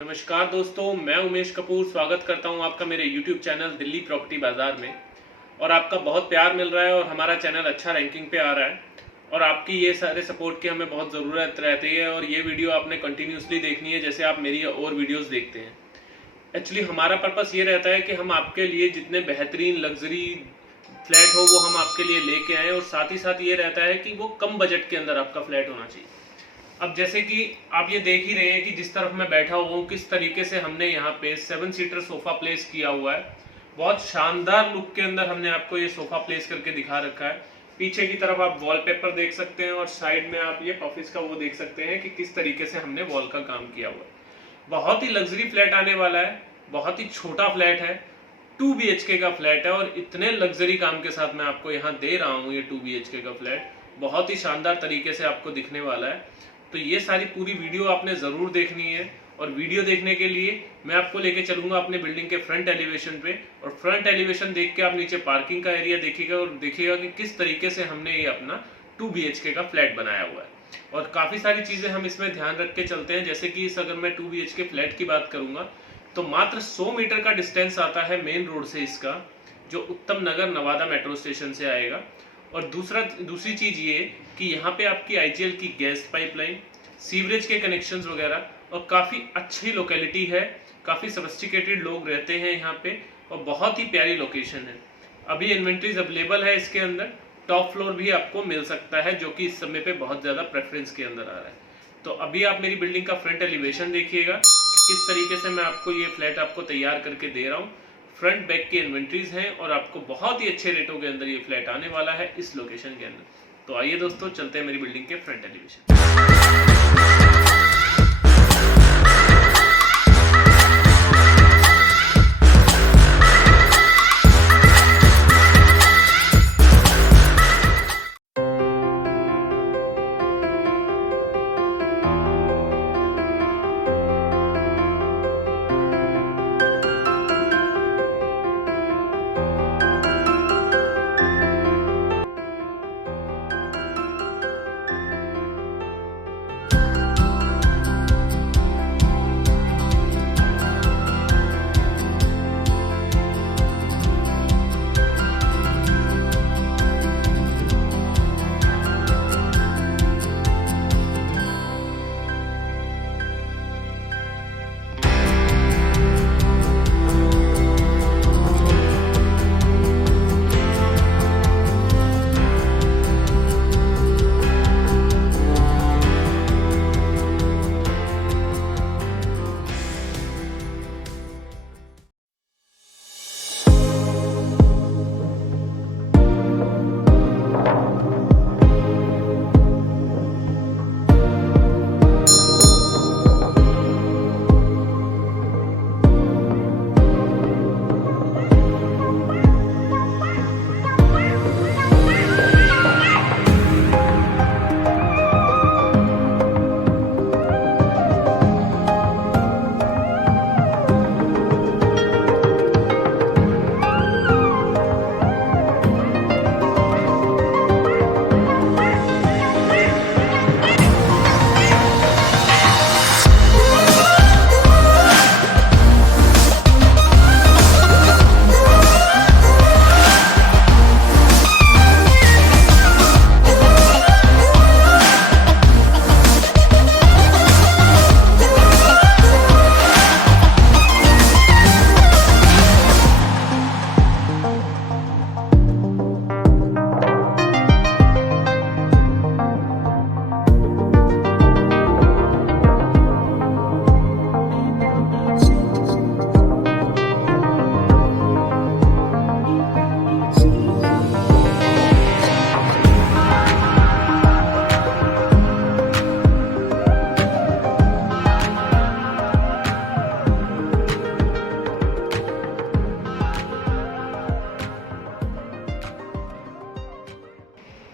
नमस्कार दोस्तों, मैं उमेश कपूर स्वागत करता हूं आपका मेरे YouTube चैनल दिल्ली प्रॉपर्टी बाजार में। और आपका बहुत प्यार मिल रहा है और हमारा चैनल अच्छा रैंकिंग पे आ रहा है और आपकी ये सारे सपोर्ट की हमें बहुत ज़रूरत रहती है। और ये वीडियो आपने कंटिन्यूसली देखनी है जैसे आप मेरी और वीडियोस देखते हैं। एक्चुअली हमारा पर्पस ये रहता है कि हम आपके लिए जितने बेहतरीन लग्जरी फ्लैट हो वो हम आपके लिए लेके आएँ, और साथ ही साथ ये रहता है कि वो कम बजट के अंदर आपका फ्लैट होना चाहिए। अब जैसे कि आप ये देख ही रहे हैं कि जिस तरफ मैं बैठा हुआ हूँ किस तरीके से हमने यहाँ पे 7 सीटर सोफा प्लेस किया हुआ है। बहुत शानदार लुक के अंदर हमने आपको ये सोफा प्लेस करके दिखा रखा है। पीछे की तरफ आप वॉलपेपर देख सकते हैं और साइड में आप ये ऑफिस का वो देख सकते हैं कि किस तरीके से हमने वॉल का काम किया हुआ है। बहुत ही लग्जरी फ्लैट आने वाला है, बहुत ही छोटा फ्लैट है, 2 BHK का फ्लैट है और इतने लग्जरी काम के साथ मैं आपको यहाँ दे रहा हूँ। ये 2 BHK का फ्लैट बहुत ही शानदार तरीके से आपको दिखने वाला है। तो ये सारी पूरी वीडियो आपने ज़रूर देखनी है। और वीडियो देखने के लिए मैं आपको लेके चलूंगा अपने बिल्डिंग के फ्रंट एलिवेशन पे, और फ्रंट एलिवेशन देख के आप नीचे पार्किंग का एरिया देखिएगा और देखिएगा कि किस तरीके से हमने ये अपना 2 BHK का फ्लैट बनाया हुआ है। और काफ़ी सारी चीज़ें हम इसमें ध्यान रख के चलते हैं, जैसे कि अगर मैं 2 BHK फ्लैट की बात करूँगा तो मात्र 100 मीटर का डिस्टेंस आता है मेन रोड से इसका, जो उत्तम नगर नवादा मेट्रो स्टेशन से आएगा। और दूसरी चीज़ ये कि यहाँ पे आपकी IGL की गैस पाइपलाइन, सीवरेज के कनेक्शंस वगैरह, और काफ़ी अच्छी लोकेलिटी है, काफ़ी सोफिस्टिकेटेड लोग रहते हैं यहाँ पे, और बहुत ही प्यारी लोकेशन है। अभी इन्वेंट्रीज अवेलेबल है इसके अंदर, टॉप फ्लोर भी आपको मिल सकता है जो कि इस समय पे बहुत ज़्यादा प्रेफरेंस के अंदर आ रहा है। तो अभी आप मेरी बिल्डिंग का फ्रंट एलिवेशन देखिएगा किस तरीके से मैं आपको ये फ्लैट आपको तैयार करके दे रहा हूँ। फ्रंट बैक की इन्वेंट्रीज हैं और आपको बहुत ही अच्छे रेटों के अंदर ये फ्लैट आने वाला है इस लोकेशन के अंदर। तो आइए दोस्तों, चलते हैं मेरी बिल्डिंग के फ्रंट एलिवेशन।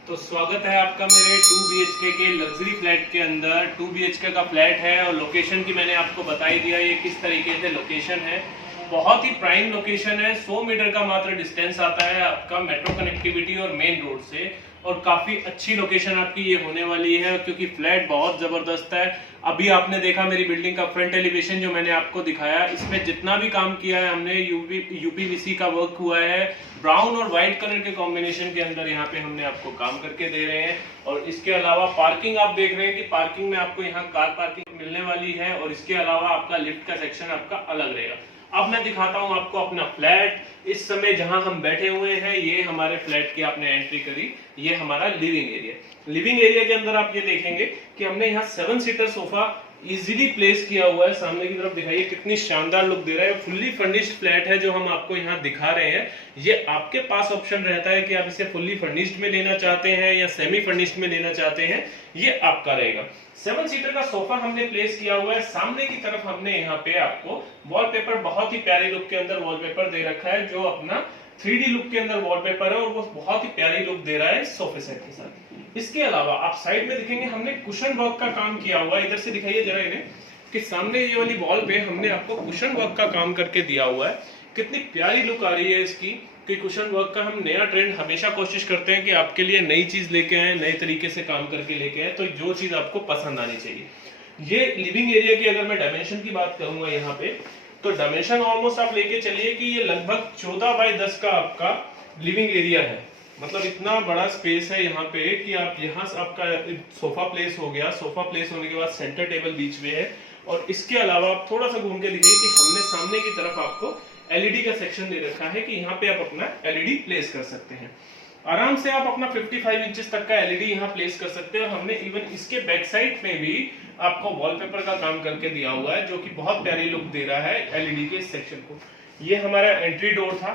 तो स्वागत है आपका मेरे 2 BHK के लग्जरी फ्लैट के अंदर। 2 BHK का फ्लैट है और लोकेशन की मैंने आपको बता ही दिया ये किस तरीके से लोकेशन है। बहुत ही प्राइम लोकेशन है, 100 मीटर का मात्र डिस्टेंस आता है आपका मेट्रो कनेक्टिविटी और मेन रोड से, और काफ़ी अच्छी लोकेशन आपकी ये होने वाली है क्योंकि फ्लैट बहुत ज़बरदस्त है। अभी आपने देखा मेरी बिल्डिंग का फ्रंट एलिवेशन जो मैंने आपको दिखाया, इसमें जितना भी काम किया है हमने यूपीवीसी का वर्क हुआ है, ब्राउन और व्हाइट कलर के कॉम्बिनेशन के अंदर यहाँ पे हमने आपको काम करके दे रहे हैं। और इसके अलावा पार्किंग आप देख रहे हैं कि पार्किंग में आपको यहाँ कार पार्किंग मिलने वाली है और इसके अलावा आपका लिफ्ट का सेक्शन आपका अलग रहेगा। अब मैं दिखाता हूं आपको अपना फ्लैट। इस समय जहां हम बैठे हुए हैं ये हमारे फ्लैट की आपने एंट्री करी, ये हमारा लिविंग एरिया। लिविंग एरिया के अंदर आप ये देखेंगे कि हमने यहाँ 7 सीटर सोफा इजीली प्लेस किया हुआ है। सामने की तरफ दिखाइए कितनी शानदार लुक दे रहा है। फुल्ली फर्निश्ड फ्लैट है जो हम आपको यहाँ दिखा रहे हैं। ये आपके पास ऑप्शन रहता है कि आप इसे फुल्ली फर्निश्ड में लेना चाहते हैं या सेमी फर्निश्ड में लेना चाहते हैं, ये आपका रहेगा। 7 सीटर का सोफा हमने प्लेस किया हुआ है। सामने की तरफ हमने यहाँ पे आपको वॉलपेपर, बहुत ही प्यारी लुक के अंदर वॉलपेपर दे रखा है जो अपना 3D लुक के अंदर वॉलपेपर है और वो बहुत ही प्यारी लुक दे रहा है सोफे सेट के साथ। इसके अलावा आप साइड में देखेंगे हमने कुशन वर्क का काम किया हुआ है। इधर से दिखाइए जरा इन्हें कि सामने ये वाली वॉल पे हमने आपको कुशन वर्क का काम करके दिया हुआ है। कितनी प्यारी लुक आ रही है इसकी कि कुशन वर्क का हम नया ट्रेंड हमेशा कोशिश करते हैं कि आपके लिए नई चीज लेके आए, नए तरीके से काम करके लेके आए, तो जो चीज आपको पसंद आनी चाहिए। ये लिविंग एरिया की अगर मैं डायमेंशन की बात करूंगा यहाँ पे, तो डायमेंशन ऑलमोस्ट आप लेके चलिए कि ये लगभग 14 बाय 10 का आपका लिविंग एरिया है। मतलब इतना बड़ा स्पेस है यहाँ पे कि आप यहाँ से आपका सोफा प्लेस हो गया। सोफा प्लेस होने के बाद सेंटर टेबल बीच में है और इसके अलावा आप थोड़ा सा घूम के दिखाइए कि हमने सामने की तरफ आपको एलईडी का सेक्शन दे रखा है कि यहाँ पे आप अपना एलईडी प्लेस कर सकते हैं। आराम से आप अपना 55 इंचेस तक का एलईडी यहाँ प्लेस कर सकते हैं। और हमने इवन इसके बैक साइड में भी आपको वॉलपेपर का काम करके दिया हुआ है जो कि बहुत प्यारी लुक दे रहा है एलईडी के इस सेक्शन को। ये हमारा एंट्री डोर था।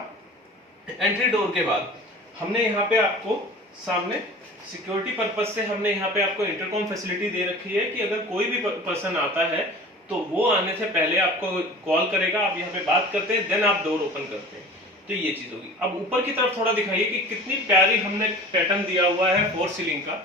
एंट्री डोर के बाद हमने यहाँ पे आपको सामने सिक्योरिटी पर्पज से हमने यहाँ पे आपको इंटरकॉम फैसिलिटी दे रखी है कि अगर कोई भी पर्सन आता है तो वो आने से पहले आपको कॉल करेगा, आप यहाँ पे बात करते हैं, देन आप डोर ओपन करते हैं। तो ये चीज होगी। अब ऊपर की तरफ थोड़ा दिखाइए कि कितनी प्यारी हमने पैटर्न दिया हुआ है फोर सीलिंग का।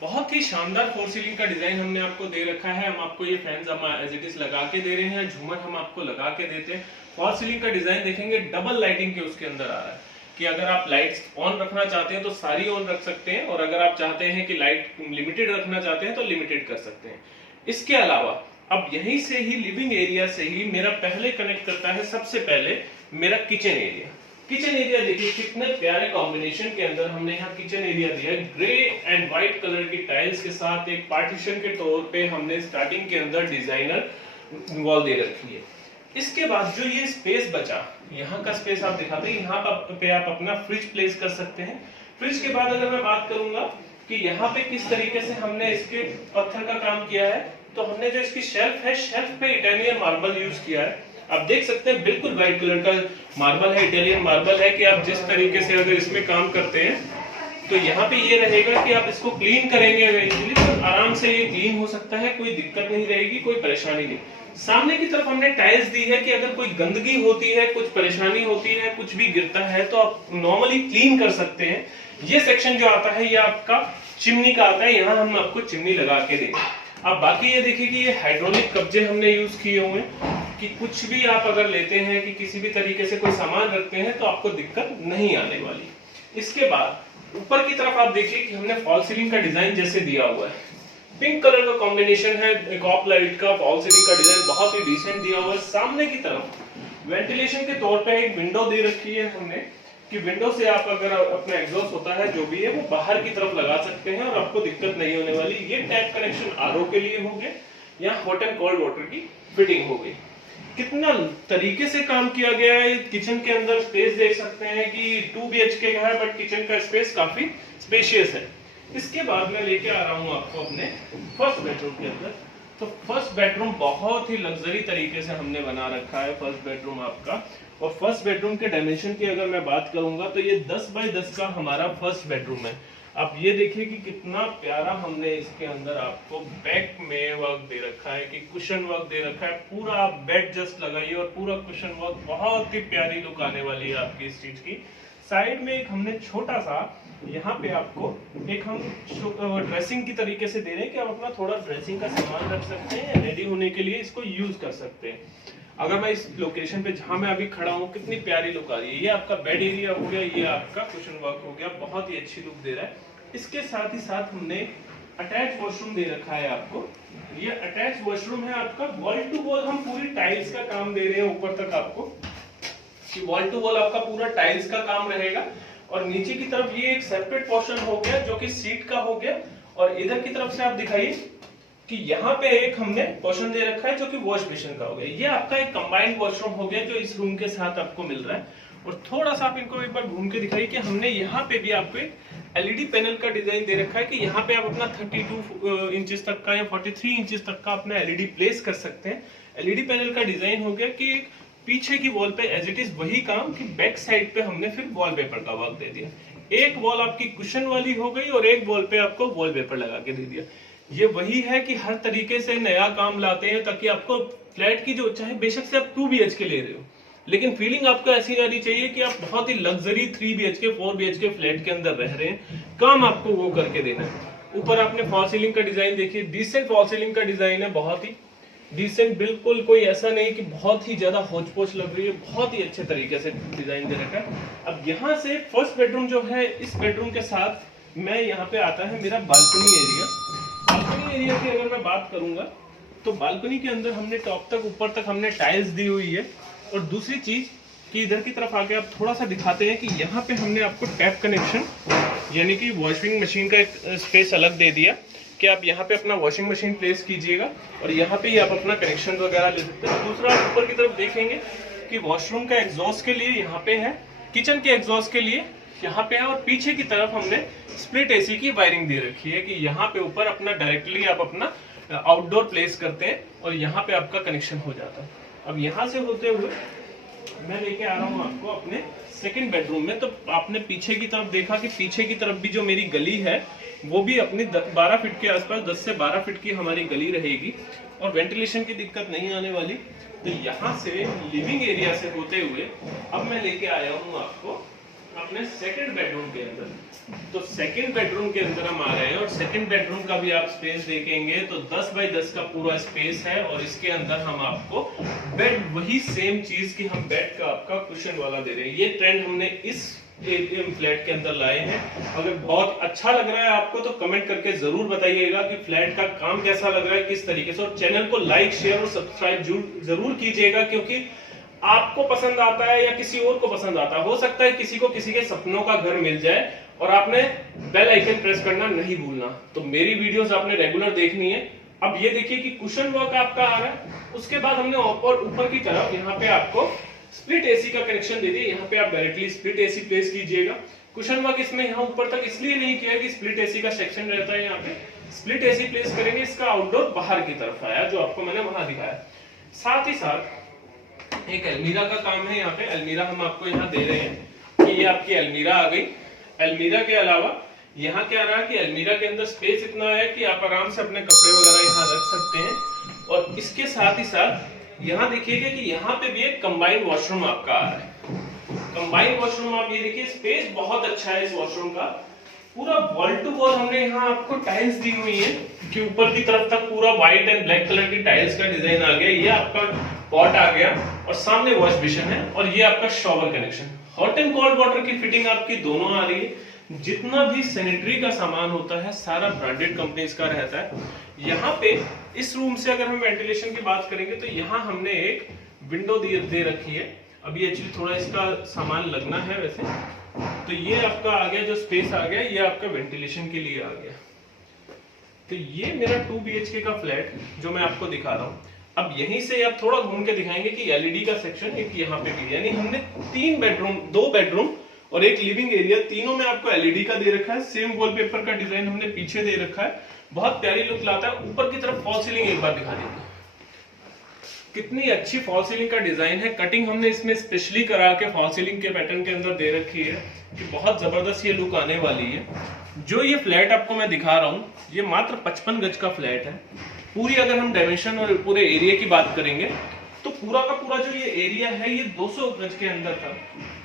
बहुत ही शानदार फोर सीलिंग का डिजाइन हमने आपको दे रखा है। हम आपको ये फैंस हम एज इट इज लगा के दे रहे हैं, झूमर हम आपको लगा के देते हैं। फोर सीलिंग का डिजाइन देखेंगे डबल लाइटिंग के उसके अंदर आ रहा है कि अगर आप लाइट्स ऑन रखना चाहते हैं तो सारी ऑन रख सकते हैं और अगर आप चाहते हैं कि लाइट लिमिटेड रखना चाहते हैं तो लिमिटेड कर सकते हैं। इसके अलावा अब यहीं से ही लिविंग एरिया से ही मेरा पहले कनेक्ट करता है सबसे पहले मेरा किचन एरिया। किचन एरिया देखिए कितने प्यारे कॉम्बिनेशन के अंदर हमने यहाँ किचन एरिया दिया है। ग्रे एंड व्हाइट कलर की टाइल्स के साथ एक पार्टीशन के तौर पे हमने स्टार्टिंग के अंदर डिजाइनर वॉल दे रखी है। इसके बाद जो ये स्पेस बचा, यहाँ का स्पेस आप दिखाते हैं, यहाँ पे आप अपना फ्रिज प्लेस कर सकते हैं। फ्रिज के बाद अगर मैं बात करूंगा कि यहाँ पे किस तरीके से हमने इसके पत्थर का काम किया है, तो हमने जो इसकी शेल्फ है, शेल्फ पे इटालियन मार्बल यूज किया है। आप देख सकते हैं बिल्कुल व्हाइट कलर का मार्बल है, इटालियन मार्बल है कि आप जिस तरीके से अगर इसमें काम करते हैं तो यहाँ पे ये रहेगा कि आप इसको क्लीन करेंगे इजीली तो आराम से ये क्लीन हो सकता है, कोई दिक्कत नहीं रहेगी, कोई परेशानी नहीं। सामने की तरफ हमने टाइल्स दी है कि अगर कोई गंदगी होती है, कुछ परेशानी होती है, कुछ भी गिरता है तो आप नॉर्मली क्लीन कर सकते हैं। ये सेक्शन जो आता है ये आपका चिमनी का आता है, यहाँ हम आपको चिमनी लगा के देंगे। अब बाकी ये देखिए कि ये हाइड्रोलिक कब्जे हमने यूज किए हुए हैं कि कुछ भी आप अगर लेते हैं कि किसी भी तरीके से कोई सामान रखते हैं तो आपको दिक्कत नहीं आने वाली। इसके बाद ऊपर की तरफ आप देखिए कि हमने फॉल सीलिंग का डिजाइन जैसे दिया हुआ है, पिंक कलर का कॉम्बिनेशन है, कॉप लाइट का फॉल सीलिंग का डिजाइन बहुत ही डिसेंट दिया हुआ है। सामने की तरफ वेंटिलेशन के तौर पे एक विंडो दे रखी है हमने कि विंडो से आप अगर अपना एग्जॉस्ट होता है जो भी है वो बाहर की तरफ लगा सकते हैं और आपको दिक्कत नहीं होने वाली। ये टैप कनेक्शन आरओ के लिए हो गया, यहाँ हॉट एंड कोल्ड वाटर की फिटिंग हो गई। कितना तरीके से काम किया गया है। किचन के अंदर स्पेस देख सकते हैं कि 2 BHK का है बट किचन का स्पेस काफी स्पेशियस है। इसके बाद मैं लेके आ रहा हूँ आपको अपने फर्स्ट बेडरूम के अंदर। तो फर्स्ट बेडरूम बहुत ही लग्जरी तरीके से हमने बना रखा है फर्स्ट बेडरूम आपका। और फर्स्ट बेडरूम के डायमेंशन की अगर मैं बात करूंगा तो ये 10 बाय 10 का हमारा फर्स्ट बेडरूम है। आप ये देखिए कि कितना प्यारा हमने इसके अंदर आपको बैक में वर्क दे रखा है कि कुशन वर्क दे रखा है। पूरा बेड जस्ट लगाइए और पूरा कुशन वर्क, बहुत ही प्यारी लुक आने वाली है आपकी इस चीज की। साइड में एक हमने छोटा सा यहाँ पे आपको एक हम ड्रेसिंग की तरीके से दे रहे हैं कि आप अपना थोड़ा ड्रेसिंग का सामान रख सकते हैं, रेडी होने के लिए इसको यूज कर सकते हैं। अगर मैं इस लोकेशन पे जहां मैं अभी खड़ा हूँ कितनी प्यारी लुक आ रही है। ये आपका बेड एरिया हो गया, ये आपका कुशन वर्क हो गया, बहुत ही अच्छी लुक दे रहा है। इसके साथ ही साथ हमने अटैच वॉशरूम दे रखा है आपको। ये अटैच वॉशरूम है आपका, वॉल टू वॉल हम पूरी टाइल्स का काम दे रहे हैं ऊपर तक आपको, कि वॉल टू वॉल आपका पूरा टाइल्स का काम रहेगा। और नीचे की तरफ ये एक सेपरेट पोर्शन हो गया जो कि सीट का हो गया। और इधर की तरफ से आप दिखाइए कि यहाँ पे एक हमने पोर्शन दे रखा है जो कि वॉश बेसिन का हो गया। ये आपका एक कंबाइंड वॉशरूम हो गया जो इस रूम के साथ आपको मिल रहा है। और थोड़ा सा आप इनको एक बार घूम के दिखाइए कि हमने यहाँ पे भी आपको एक एलईडी पैनल का डिजाइन दे रखा है कि यहाँ पे आप अपना 32 इंचेस तक का या 43 इंचेस तक का अपना एलईडी प्लेस कर सकते हैं। एलईडी पैनल का डिजाइन हो गया कि पीछे की वॉल पे एज इट इज वही काम कि बैक साइड पे हमने फिर वॉलपेपर का वर्क दे दिया। एक वॉल आपकी कुशन वाली हो गई और एक वॉल पे आपको वॉलपेपर लगा के दे दिया। ये वही है कि हर तरीके से नया काम लाते हैं ताकि आपको फ्लैट की जो, चाहे बेशक से आप 2 BHK ले रहे हो, लेकिन फीलिंग आपको ऐसी आनी चाहिए कि आप बहुत ही लग्जरी 3 BHK 4 BHK फ्लैट के अंदर रह रहे हैं। काम आपको वो करके देना है। ऊपर आपने फॉल सीलिंग का डिजाइन देखिए, डिसेंट फॉल सीलिंग का डिजाइन है, बहुत ही डिसेंट, बिल्कुल कोई ऐसा नहीं कि बहुत ही ज्यादा होच-पोच लग रही है, बहुत ही अच्छे तरीके से डिजाइन दे रखा है। अब यहाँ से फर्स्ट बेडरूम जो है, इस बेडरूम के साथ मैं यहाँ पे आता है मेरा बालकनी एरिया। बालकनी एरिया की अगर मैं बात करूंगा तो बालकनी के अंदर हमने टॉप तक ऊपर तक हमने टाइल्स दी हुई है। और दूसरी चीज कि इधर की तरफ आके आप थोड़ा सा दिखाते हैं कि यहाँ पे हमने आपको टैप कनेक्शन यानी कि वॉशिंग मशीन का एक स्पेस अलग दे दिया कि आप यहाँ पे अपना वॉशिंग मशीन प्लेस कीजिएगा और यहाँ पे ही आप अपना कनेक्शन वगैरह ले सकते हैं। दूसरा आप ऊपर की तरफ देखेंगे कि वॉशरूम का एग्जॉस्ट के लिए यहाँ पे है, किचन के एग्जॉस्ट के लिए यहाँ पे है। और पीछे की तरफ हमने स्प्लिट एसी की वायरिंग दे रखी है कि यहाँ पे ऊपर अपना डायरेक्टली आप अपना आउटडोर प्लेस करते हैं और यहाँ पे आपका कनेक्शन हो जाता है। अब यहाँ से होते हुए मैं लेके आ रहा हूँ आपको अपने सेकंड बेडरूम में। तो आपने पीछे की तरफ देखा कि पीछे की तरफ भी जो मेरी गली है वो भी अपनी 12 फीट के आसपास, 10 से 12 फीट की हमारी गली रहेगी और वेंटिलेशन की दिक्कत नहीं आने वाली। तो यहाँ से लिविंग एरिया से होते हुए अब मैं लेके आया हूँ आपको अपने सेकंड बेडरूम के अंदर। तो सेकंड बेडरूम के अंदर हम आ रहे हैं और सेकंड बेडरूम का भी आप स्पेस देखेंगे तो 10 बाय 10 का पूरा स्पेस है। और इसके अंदर हम आपको बेड, वही सेम चीज की हम बेड का आपका कुशन वाला दे रहे हैं। ये ट्रेंड हमने इस फ्लैट के अंदर लाए हैं। अगर बहुत अच्छा लग रहा है आपको तो कमेंट करके जरूर बताइएगा कि फ्लैट का काम कैसा लग रहा है, किस तरीके से। और चैनल को लाइक, शेयर और सब्सक्राइब जरूर कीजिएगा क्योंकि आपको पसंद आता है या किसी और को पसंद आता है। हो सकता है किसी को किसी के सपनों का घर मिल जाए और आपने बेल आइकन प्रेस करना नहीं भूलना। तो मेरी वीडियोस आपने रेगुलर देखनी है। अब ये देखिए कि कुशन वर्क आपका आ रहा है। उसके बाद हमने ऊपर की तरफ यहाँ पे आपको स्प्लिट एसी का कनेक्शन दे दिया। यहाँ पे आप डायरेक्टली स्प्लिट एसी प्लेस कीजिएगा। कुशन वर्क इसमें यहाँ ऊपर तक इसलिए नहीं किया कि स्प्लिट एसी का सेक्शन रहता है, यहाँ पे स्प्लिट एसी प्लेस करेंगे। इसका आउटडोर बाहर की तरफ आया जो आपको मैंने वहां दिखाया। साथ ही साथ एक अलमीरा का काम है। यहाँ पे अलमीरा हम आपको यहाँ दे रहे हैं कि ये आपकी अलमीरा आ गई। अलमीरा के अलावा यहाँ क्या रहा कि अलमीरा के अंदर स्पेस इतना है कि आप आराम से अपने कपड़े वगैरह यहाँ रख सकते हैं। और इसके साथ ही साथ यहाँ देखिएगा कि यहाँ पे भी एक कंबाइंड वॉशरूम आपका आ रहा है। कंबाइंड वॉशरूम आप ये देखिए, स्पेस बहुत अच्छा है इस वॉशरूम का। पूरा वॉल टू वॉल हमने यहाँ आपको टाइल्स दी हुई है कि ऊपर की तरफ तक पूरा व्हाइट एंड ब्लैक कलर की टाइल्स का डिजाइन आ गया। ये आपका पॉट आ गया और सामने वॉश बेसिन है और ये आपका shower connection. Hot and cold water की फिटिंग आपकी दोनों आ रही है। जितना भी सैनिटरी का सामान होता है सारा ब्रांडेड कंपनीज का रहता है। यहाँ पे इस रूम से अगर हम वेंटिलेशन की बात करेंगे तो यहाँ हमने एक विंडो दे रखी है। अभी एक्चुअली थोड़ा इसका सामान लगना है वैसे। तो ये आपका आ गया, जो स्पेस आ गया ये आपका वेंटिलेशन के लिए आ गया। तो ये मेरा 2 BHK का फ्लैट जो मैं आपको दिखा रहा हूँ। अब यहीं से आप थोड़ा घूम के दिखाएंगे कि एलईडी का सेक्शन एक यहाँ पे भी, यानी हमने 3 बेडरूम, 2 बेडरूम और एक लिविंग एरिया, तीनों में आपको एलईडी का दे रखा है। सेम वॉलपेपर का डिजाइन हमने पीछे दे रखा है, बहुत प्यारी लुक लाता है। ऊपर की तरफ फॉल सीलिंग एक बार दिखा दीजिए, कितनी अच्छी फॉल सीलिंग का डिजाइन है। कटिंग हमने इसमें स्पेशली करा के फॉल सीलिंग के पैटर्न के अंदर दे रखी है कि बहुत जबरदस्त ये लुक आने वाली है। जो ये फ्लैट आपको मैं दिखा रहा हूँ ये मात्र 55 गज का फ्लैट है। पूरी अगर हम डायमेंशन और पूरे एरिया की बात करेंगे तो पूरा का पूरा जो ये एरिया है ये 200 गज के अंदर था,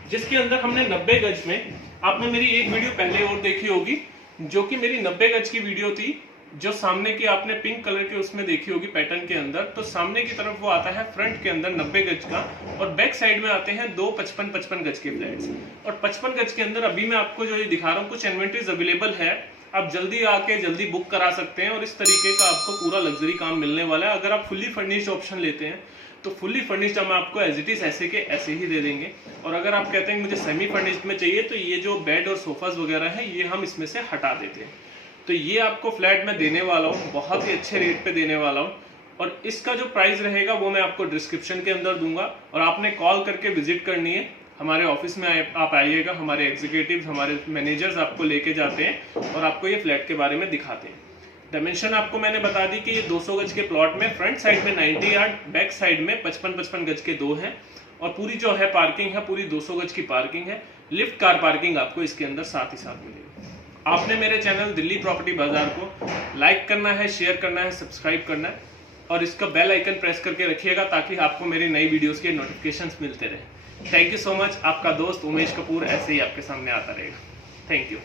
जिसके अंदर हमने 90 गज में, आपने मेरी एक वीडियो पहले और देखी होगी जो कि मेरी 90 गज की वीडियो थी, जो सामने की आपने पिंक कलर के उसमें देखी होगी पैटर्न के अंदर। तो सामने की तरफ वो आता है फ्रंट के अंदर 90 गज का और बैक साइड में आते हैं 2 55 गज के फ्लैट्स। और 55 गज के अंदर अभी मैं आपको जो ये दिखा रहा हूँ कुछ इन्वेंटरीज अवेलेबल है आप जल्दी आके जल्दी बुक करा सकते हैं और इस तरीके का आपको पूरा लग्जरी काम मिलने वाला है। अगर आप फुल्ली फर्निश्ड ऑप्शन लेते हैं तो फुल्ली फर्निश्ड हम आपको एज इट इज ऐसे के ऐसे ही दे देंगे, और अगर आप कहते हैं मुझे सेमी फर्निश्ड में चाहिए तो ये जो बेड और सोफाज वगैरह है ये हम इसमें से हटा देते हैं। तो ये आपको फ्लैट में देने वाला हूँ, बहुत ही अच्छे रेट पे देने वाला हूँ, और इसका जो प्राइस रहेगा वो मैं आपको डिस्क्रिप्शन के अंदर दूंगा, और आपने कॉल करके विजिट करनी है हमारे ऑफिस में। आप आइएगा, हमारे एग्जीक्यूटिव्स हमारे मैनेजर्स आपको लेके जाते हैं और आपको ये फ्लैट के बारे में दिखाते हैं। डायमेंशन आपको मैंने बता दी कि ये 200 गज के प्लॉट में फ्रंट साइड में 90 यार्ड, बैक साइड में 55-55 गज के 2 हैं, और पूरी जो है पार्किंग है पूरी 200 गज की पार्किंग है। लिफ्ट कार पार्किंग आपको इसके अंदर साथ ही साथ मिलेगी। आपने मेरे चैनल दिल्ली प्रॉपर्टी बाजार को लाइक करना है, शेयर करना है, सब्सक्राइब करना है, और इसका बेल आइकन प्रेस करके रखिएगा ताकि आपको मेरी नई वीडियोस के नोटिफिकेशंस मिलते रहे। Thank you so much. आपका दोस्त उमेश कपूर ऐसे ही आपके सामने आता रहेगा। Thank you.